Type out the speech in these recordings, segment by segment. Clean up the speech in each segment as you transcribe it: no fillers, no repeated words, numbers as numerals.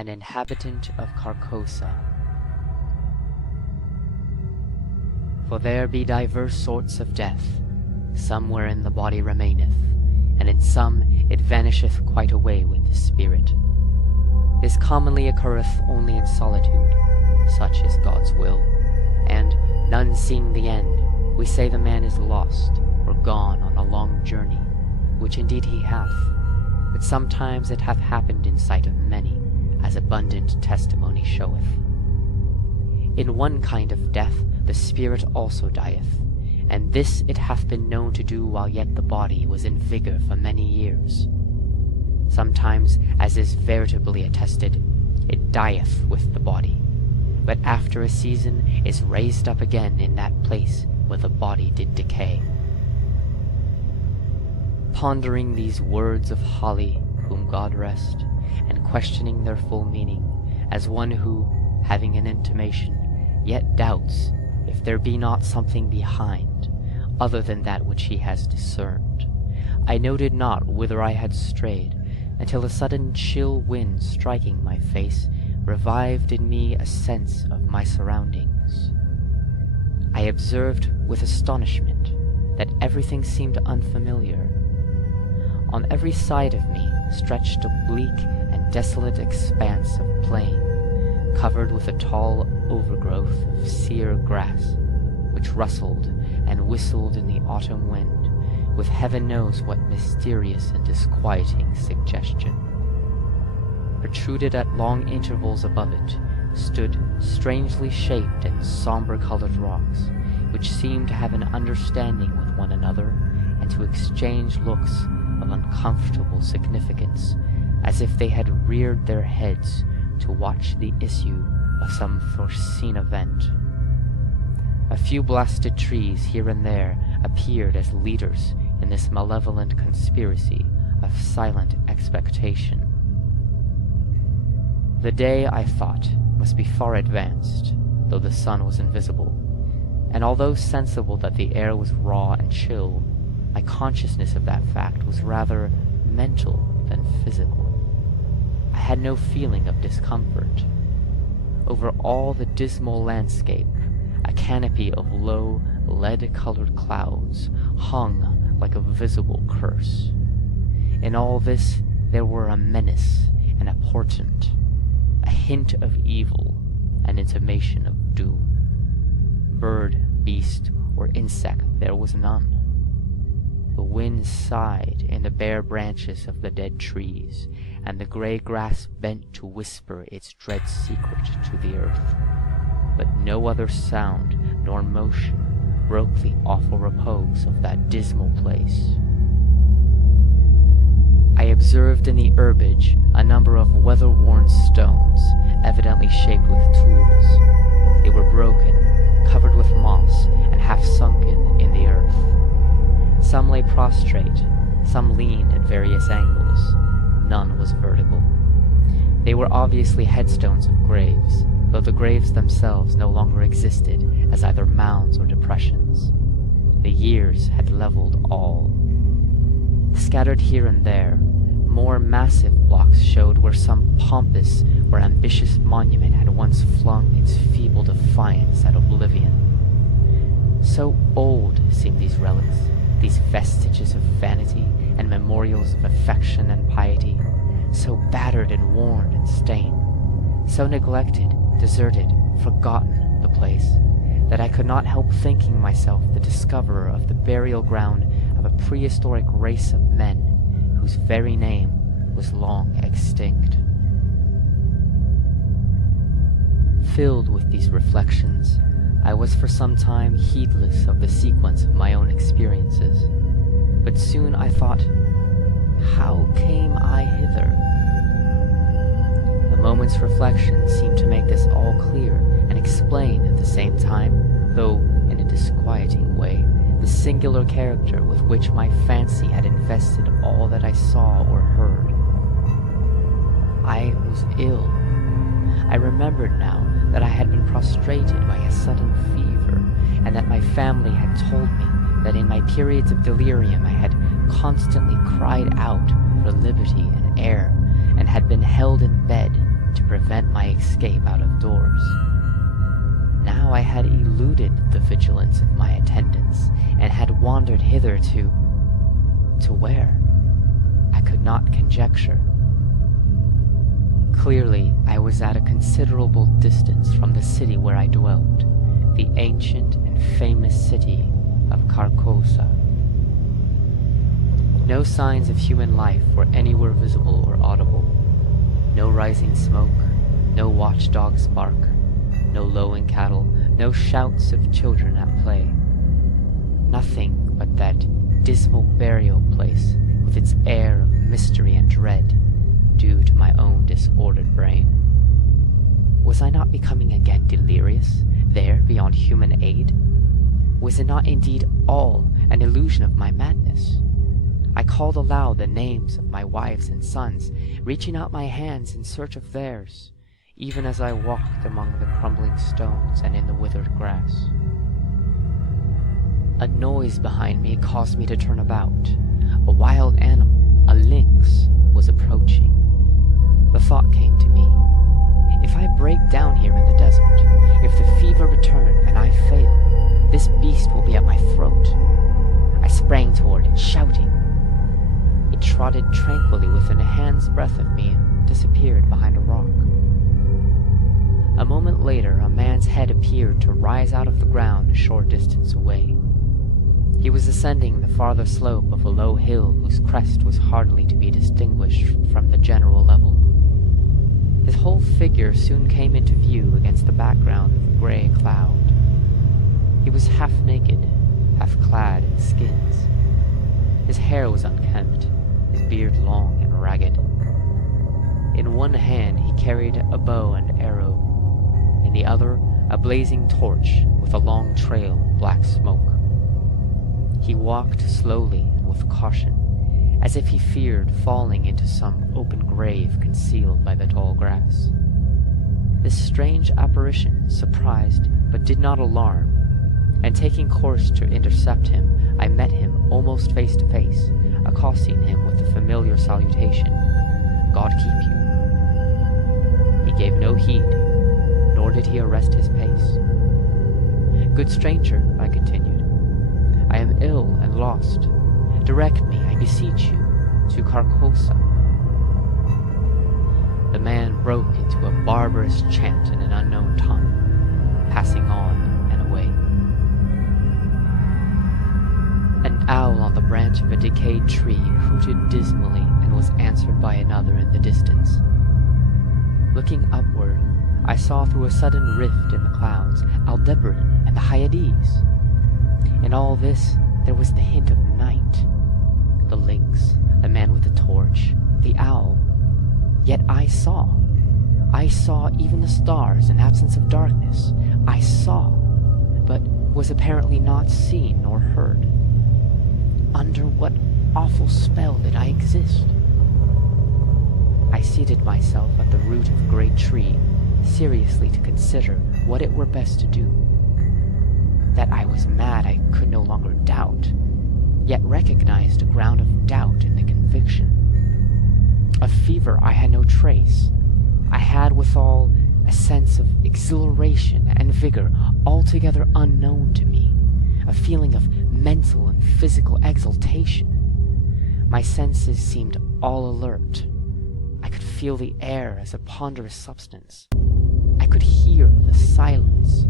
an inhabitant of Carcosa. For there be divers sorts of death, some wherein the body remaineth, and in some it vanisheth quite away with the spirit. This commonly occurreth only in solitude, such is God's will, and, none seeing the end, we say the man is lost, or gone on a long journey, which indeed he hath, but sometimes it hath happened in sight of many, as abundant testimony showeth. In one kind of death the spirit also dieth, and this it hath been known to do while yet the body was in vigour for many years. Sometimes, as is veritably attested, it dieth with the body, but after a season is raised up again in that place where the body did decay. Pondering these words of Holly, whom God rest, and questioning their full meaning, as one who, having an intimation, yet doubts if there be not something behind, other than that which he has discerned, I noted not whither I had strayed, until a sudden chill wind striking my face revived in me a sense of my surroundings. I observed with astonishment that everything seemed unfamiliar. On every side of me stretched a bleak and desolate expanse of plain, covered with a tall overgrowth of sere grass, which rustled and whistled in the autumn wind, with heaven knows what mysterious and disquieting suggestion. Protruded at long intervals above it stood strangely shaped and sombre-colored rocks, which seemed to have an understanding with one another and to exchange looks of uncomfortable significance, as if they had reared their heads to watch the issue of some foreseen event. A few blasted trees here and there appeared as leaders in this malevolent conspiracy of silent expectation. The day, I thought, must be far advanced, though the sun was invisible, and although sensible that the air was raw and chill, my consciousness of that fact was rather mental than physical. I had no feeling of discomfort. Over all the dismal landscape, a canopy of low, lead-colored clouds hung like a visible curse. In all this there were a menace and a portent, a hint of evil, an intimation of doom. Bird, beast, or insect there was none. The wind sighed in the bare branches of the dead trees, and the grey grass bent to whisper its dread secret to the earth. But no other sound nor motion broke the awful repose of that dismal place. I observed in the herbage a number of weather-worn stones, evidently shaped with tools. They were broken, covered with moss, and half sunken in the earth. Some lay prostrate, some leaned at various angles. None was vertical. They were obviously headstones of graves, though the graves themselves no longer existed as either mounds or depressions. The years had leveled all. Scattered here and there, more massive blocks showed where some pompous or ambitious monument had once flung its feeble defiance at oblivion. So old seemed these relics, these vestiges of vanity and memorials of affection and piety, so battered and worn and stained, so neglected, deserted, forgotten the place, that I could not help thinking myself the discoverer of the burial ground of a prehistoric race of men whose very name was long extinct. Filled with these reflections, I was for some time heedless of the sequence of my own experiences, but soon I thought, how came I hither? The moment's reflection seemed to make this all clear and explain at the same time, though in a disquieting way, the singular character with which my fancy had invested all that I saw or heard. I was ill. I remembered now that I had been prostrated by a sudden fever, and that my family had told me that in my periods of delirium I had constantly cried out for liberty and air, and had been held in bed, to prevent my escape out of doors. Now I had eluded the vigilance of my attendants, and had wandered hither to where? I could not conjecture. Clearly, I was at a considerable distance from the city where I dwelt, the ancient and famous city of Carcosa. No signs of human life were anywhere visible or audible. No rising smoke, no watchdogs bark, no lowing cattle, no shouts of children at play. Nothing but that dismal burial place with its air of mystery and dread, due to my own disordered brain. Was I not becoming again delirious, there beyond human aid? Was it not indeed all an illusion of my madness? I called aloud the names of my wives and sons, reaching out my hands in search of theirs, even as I walked among the crumbling stones and in the withered grass. A noise behind me caused me to turn about. A wild animal, a lynx, was approaching. The thought came to me, if I break down here in the desert, if the fever return and I fail, this beast will be at my throat. I sprang toward it, shouting. It trotted tranquilly within a hand's breadth of me and disappeared behind a rock. A moment later, a man's head appeared to rise out of the ground a short distance away. He was ascending the farther slope of a low hill whose crest was hardly to be distinguished from the general level. His whole figure soon came into view against the background of gray cloud. He was half naked, half clad in skins. His hair was unkempt, his beard long and ragged. In one hand he carried a bow and arrow, in the other a blazing torch with a long trail of black smoke. He walked slowly and with caution, as if he feared falling into some open grave concealed by the tall grass. This strange apparition surprised but did not alarm, and taking course to intercept him, I met him almost face to face, accosting him with the familiar salutation, "God keep you." He gave no heed, nor did he arrest his pace. "Good stranger," I continued, "I am ill and lost. Direct me, I beseech you, to Carcosa." The man broke into a barbarous chant in an unknown tongue, passing on and away. An owl on the branch of a decayed tree hooted dismally and was answered by another in the distance. Looking upward, I saw through a sudden rift in the clouds Aldebaran and the Hyades. In all this there was the hint of night. The lynx, the man with the torch, the owl. Yet I saw even the stars in absence of darkness. I saw, but was apparently not seen nor heard. Under what awful spell did I exist? I seated myself at the root of a great tree, seriously to consider what it were best to do. That I was mad I could no longer doubt, yet recognized a ground of doubt in the conviction. Of fever I had no trace. I had withal a sense of exhilaration and vigor altogether unknown to me, a feeling of mental and physical exultation. My senses seemed all alert. I could feel the air as a ponderous substance. I could hear the silence.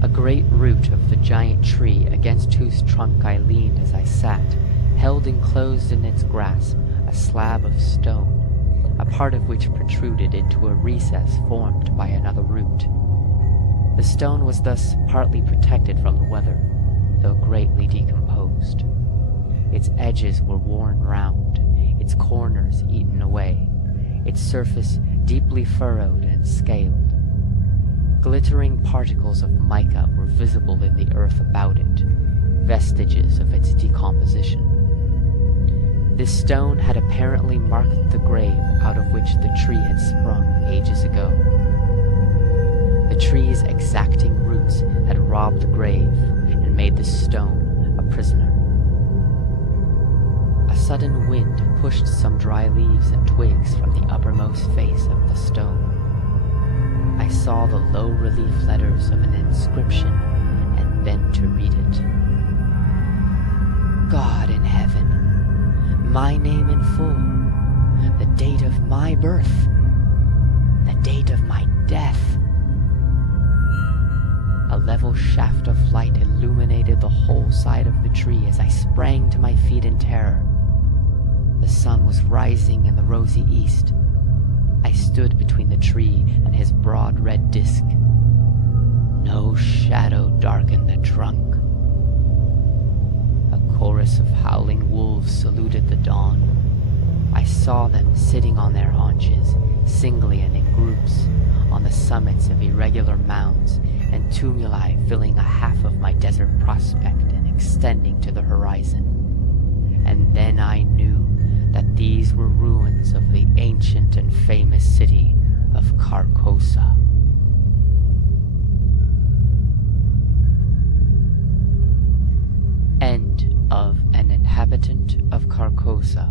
A great root of the giant tree against whose trunk I leaned as I sat held enclosed in its grasp a slab of stone, a part of which protruded into a recess formed by another root. The stone was thus partly protected from the weather, though greatly decomposed. Its edges were worn round, its corners eaten away, its surface deeply furrowed and scaled. Glittering particles of mica were visible in the earth about it, vestiges of its decomposition. This stone had apparently marked the grave out of which the tree had sprung ages ago. The tree's exacting roots had robbed the grave and made the stone a prisoner. A sudden wind pushed some dry leaves and twigs from the uppermost face of the stone. I saw the low-relief letters of an inscription and bent to read it. God in heaven, my name in full, the date of my birth, the date of my death. A level shaft of light illuminated the whole side of the tree as I sprang to my feet in terror. The sun was rising in the rosy east. I stood between the tree and his broad red disk. No shadow darkened the trunk. A chorus of howling wolves saluted the dawn. I saw them sitting on their haunches, singly and in groups, on the summits of irregular mounds, and tumuli filling a half of my desert prospect and extending to the horizon. And then I knew that these were ruins of the ancient and famous city of Carcosa. End of An Inhabitant of Carcosa.